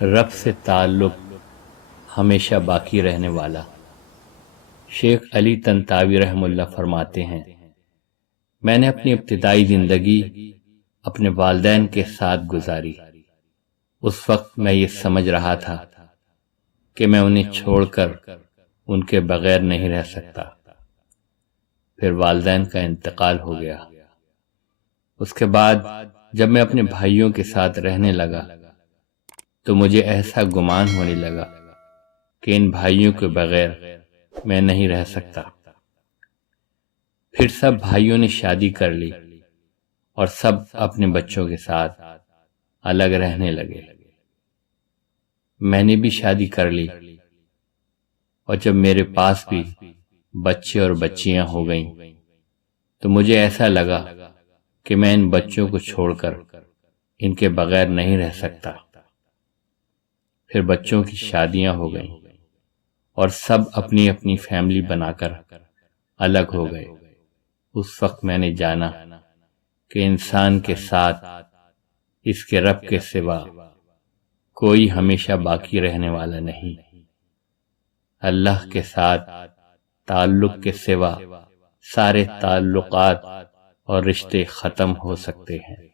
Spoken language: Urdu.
رب سے تعلق ہمیشہ باقی رہنے والا۔ شیخ علی طنطاوی رحمہ اللہ فرماتے ہیں، میں نے اپنی ابتدائی زندگی اپنے والدین کے ساتھ گزاری۔ اس وقت میں یہ سمجھ رہا تھا کہ میں انہیں چھوڑ کر ان کے بغیر نہیں رہ سکتا۔ پھر والدین کا انتقال ہو گیا۔ اس کے بعد جب میں اپنے بھائیوں کے ساتھ رہنے لگا تو مجھے ایسا گمان ہونے لگا کہ ان بھائیوں کے بغیر میں نہیں رہ سکتا۔ پھر سب بھائیوں نے شادی کر لی اور سب اپنے بچوں کے ساتھ الگ رہنے لگے۔ میں نے بھی شادی کر لی، اور جب میرے پاس بھی بچے اور بچیاں ہو گئیں تو مجھے ایسا لگا کہ میں ان بچوں کو چھوڑ کر ان کے بغیر نہیں رہ سکتا۔ پھر بچوں کی شادیاں ہو گئیں اور سب اپنی اپنی فیملی بنا کر الگ ہو گئے۔ اس وقت میں نے جانا کہ انسان کے ساتھ اس کے رب کے سوا کوئی ہمیشہ باقی رہنے والا نہیں۔ اللہ کے ساتھ تعلق کے سوا سارے تعلقات اور رشتے ختم ہو سکتے ہیں۔